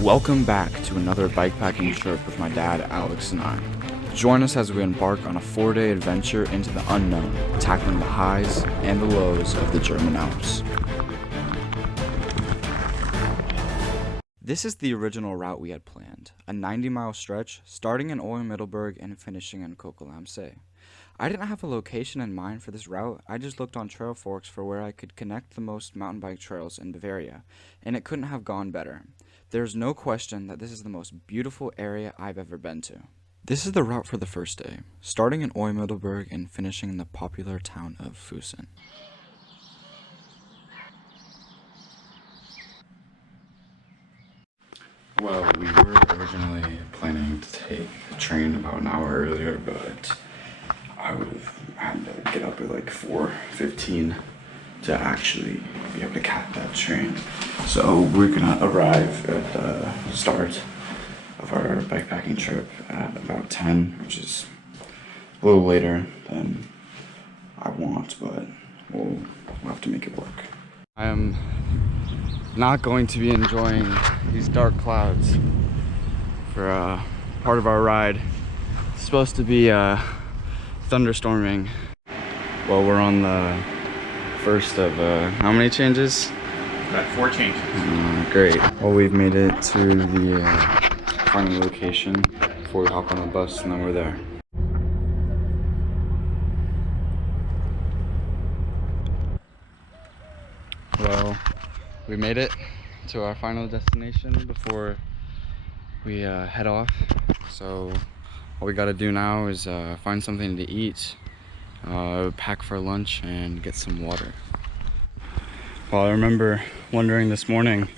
Welcome back to another bikepacking trip with my dad, Alex, and I. Join us as we embark on a 4-day adventure into the unknown, tackling the highs and the lows of the German Alps. This is the original route we had planned, a 90-mile stretch starting in Oy-Mittelberg and finishing in Coquelamsee. I didn't have a location in mind for this route, I just looked on trail forks for where I could connect the most mountain bike trails in Bavaria, and it couldn't have gone better. There's no question that this is the most beautiful area I've ever been to. This is the route for the first day, starting in Oy-Mittelberg and finishing in the popular town of Fussen. Well, we were originally planning to take the train about an hour earlier, but I would have had to get up at like 4:15 to actually be able to catch that train. So we're gonna arrive at the start of our bikepacking trip at about 10, which is a little later than I want, but we'll have to make it work. I am not going to be enjoying these dark clouds for part of our ride. It's supposed to be thunderstorming. Well, we're on the first of how many changes? Got 4 changes. Great. Well, we've made it to the final location before we hop on the bus, and then we're there. Well, we made it to our final destination before we head off. So all we gotta do now is find something to eat, pack for lunch, and get some water. Well, I remember wondering this morning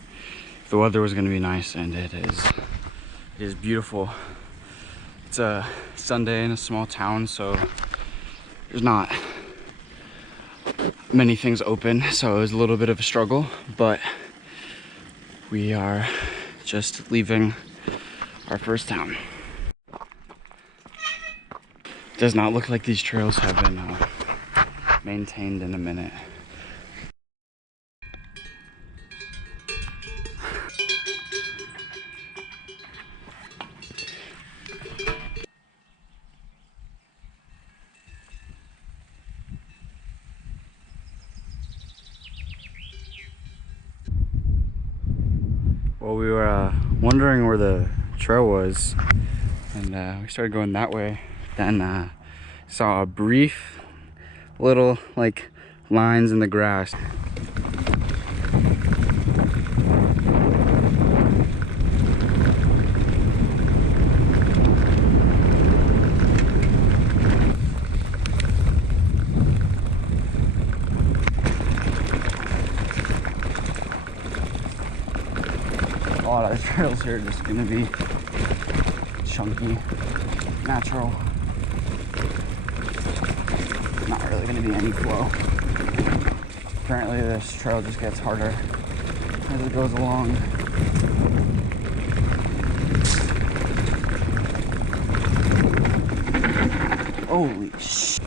if the weather was gonna be nice, and it is. It is beautiful. It's a Sunday in a small town, so there's not many things open, so it was a little bit of a struggle, but we are just leaving our first town. Does not look like these trails have been maintained in a minute. Well, we were wondering where the trail was, and we started going that way. Then saw a brief little like lines in the grass. A lot of the trails here are just gonna be chunky, natural. Not really gonna be any flow. Apparently this trail just gets harder as it goes along. Holy shit.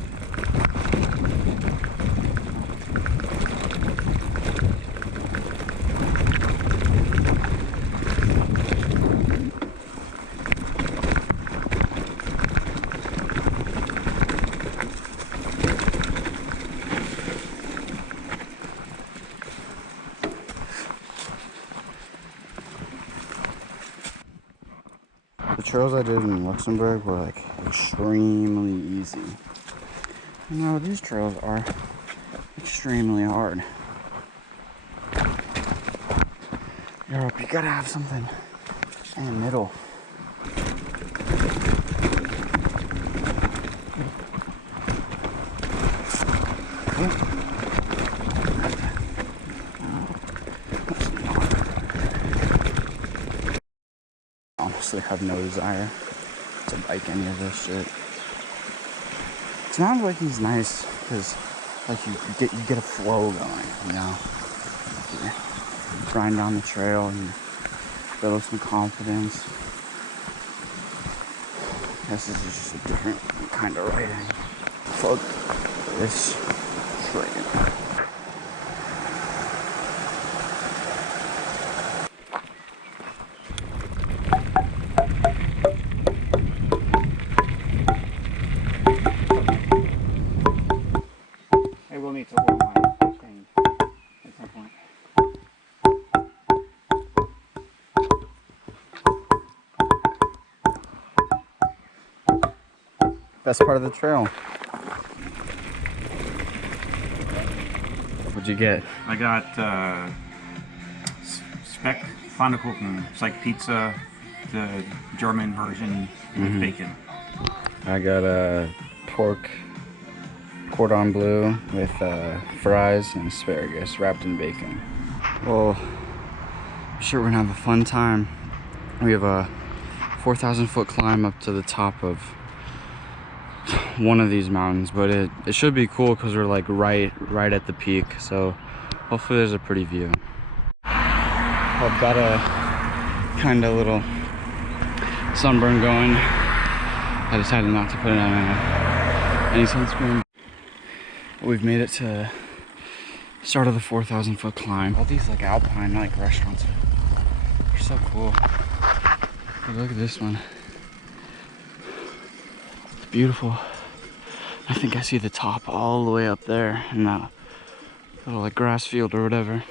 The trails I did in Luxembourg were like extremely easy. No, these trails are extremely hard. Europe, you gotta have something in the middle. Honestly, have no desire to bike any of this shit. It's not like he's nice because like you get a flow going, you know. You grind down the trail and build some confidence. This is just a different kind of riding. Fuck this train. Best part of the trail. What'd you get? I got Speck Pfannkuchen. It's like pizza, the German version with bacon. I got a pork cordon bleu with fries and asparagus wrapped in bacon. Well, I'm sure we're gonna have a fun time. We have a 4,000 foot climb up to the top of one of these mountains, but it should be cool because we're like right at the peak, so hopefully there's a pretty view. I've got a kind of little sunburn going. I decided not to put it on any sunscreen. We've made it to the start of the 4,000 foot climb. All these like alpine like restaurants are so cool. But look at this one. It's beautiful. I think I see the top all the way up there in that little like grass field or whatever.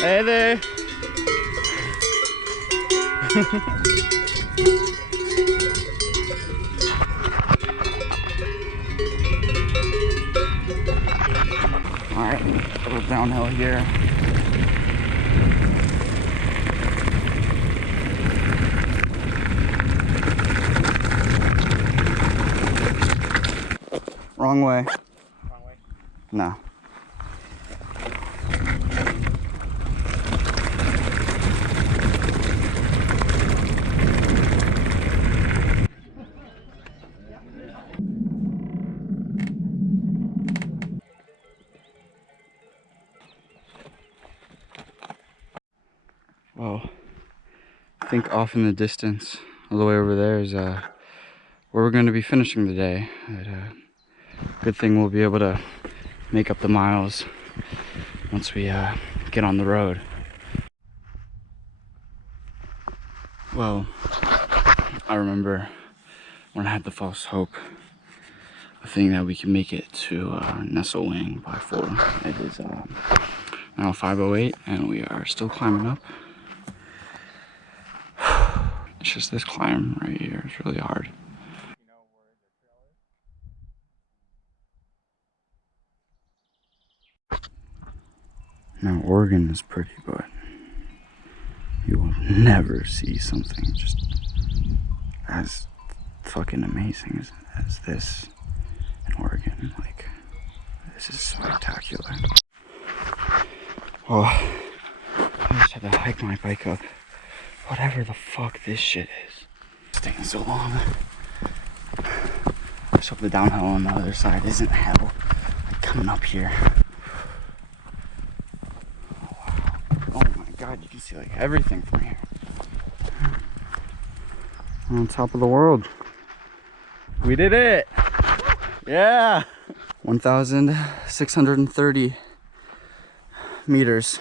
Hey there! Alright, a little downhill here. Wrong way. Wrong way. No. Well, I think off in the distance, all the way over there, is where we're going to be finishing the day. Good thing we'll be able to make up the miles once we get on the road. Well, I remember when I had the false hope of thinking that we can make it to Nesselwing by 4. It is now 5:08 and we are still climbing up. It's just this climb right here is really hard. Now Oregon is pretty, but you will never see something just as fucking amazing as this in Oregon. Like, this is spectacular. Well, I just had to hike my bike up whatever the fuck this shit is. It's taking so long. I just hope the downhill on the other side isn't hell. Like coming up here. Oh wow. Oh my god, you can see like everything from here. We're on top of the world. We did it! Yeah! 1,630 meters.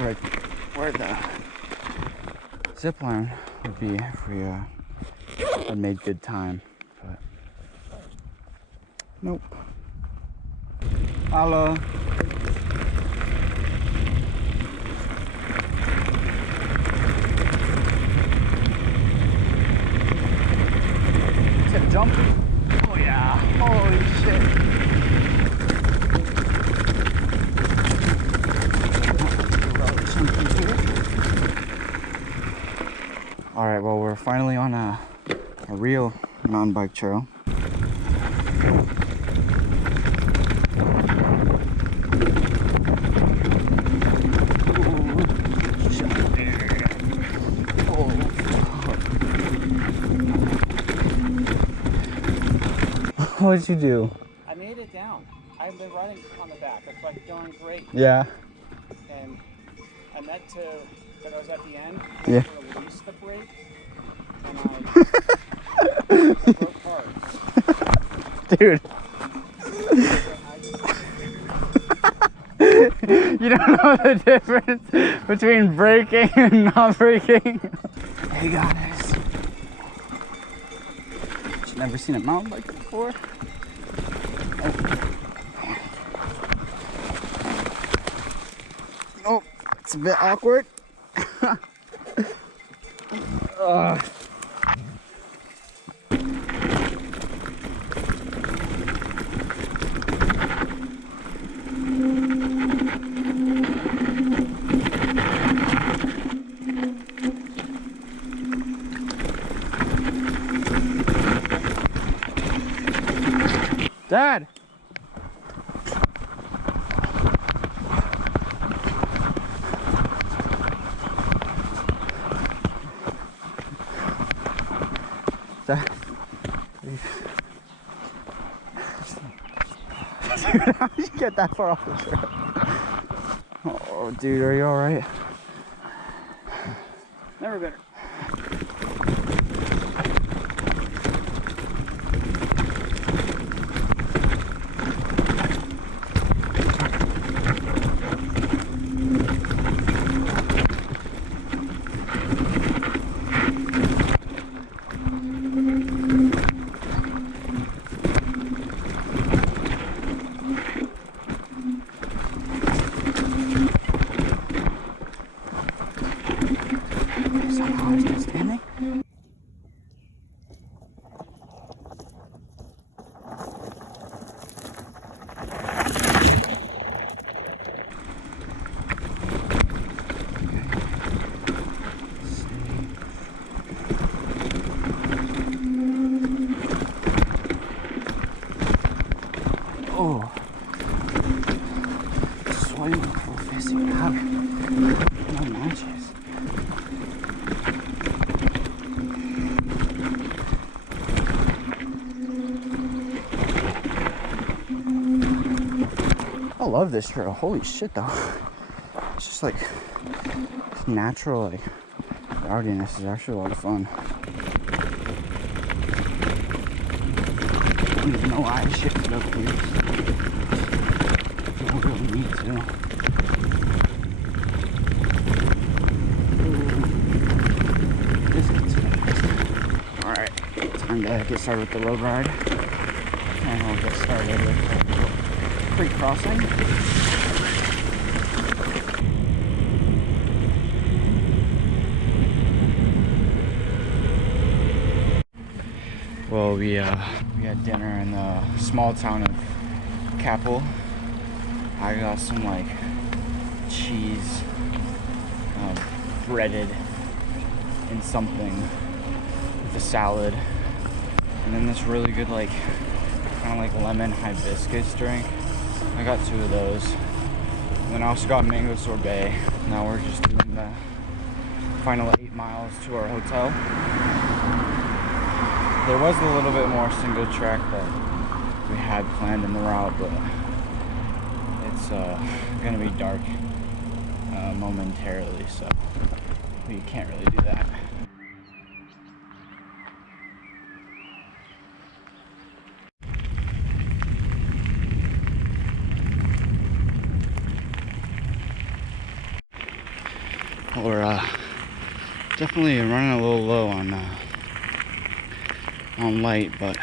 Right where the zip line would be if we had made good time, but nope. Hello. something here. Alright, well, we're finally on a real mountain bike trail. What did you do? I made it down. I've been riding on the back. It's like going great. Yeah. And I meant to, but I was at the end. Yeah. To release the brake, and I broke hard. Dude. You don't know the difference between braking and not braking. Hey guys. Never seen a mountain bike before. Oh, it's a bit awkward. Dad! Dad? Dude, how did you get that far off the trail? Oh, dude, are you alright? Never better. Somehow I'm still standing. Oh, swimming full facing out. No matches. I love this trail. Holy shit, though. It's just like natural, like rowdiness is actually a lot of fun. I don't even know why I shifted up here. I don't really need to. This gets fast. Alright, time to get started with the road ride. And we'll get started with the creek crossing. Well, we had dinner in the small town of Capel. I got some like cheese breaded in something with a salad, and then this really good like kind of like lemon hibiscus drink. I got 2 of those, and then I also got mango sorbet. Now we're just doing the final 8 miles to our hotel. There was a little bit more single track that we had planned in the route, but it's gonna be dark momentarily, so we can't really do that. We're definitely running a little low on light, but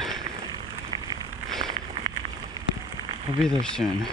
we'll be there soon.